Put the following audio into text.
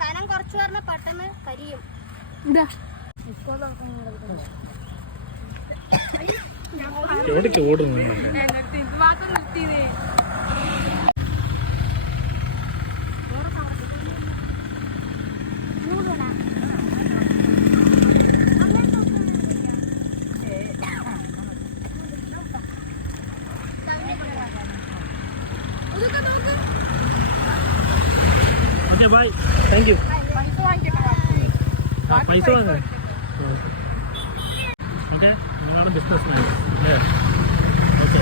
കനം കുറച്ച് പറഞ്ഞ പെട്ടെന്ന് കരിയും. Bye. Thank you. പൈസ വാങ്ങാം. ഓക്കെ, നിങ്ങളാണ് ബിസിനസ് മാൻ. ഓക്കെ,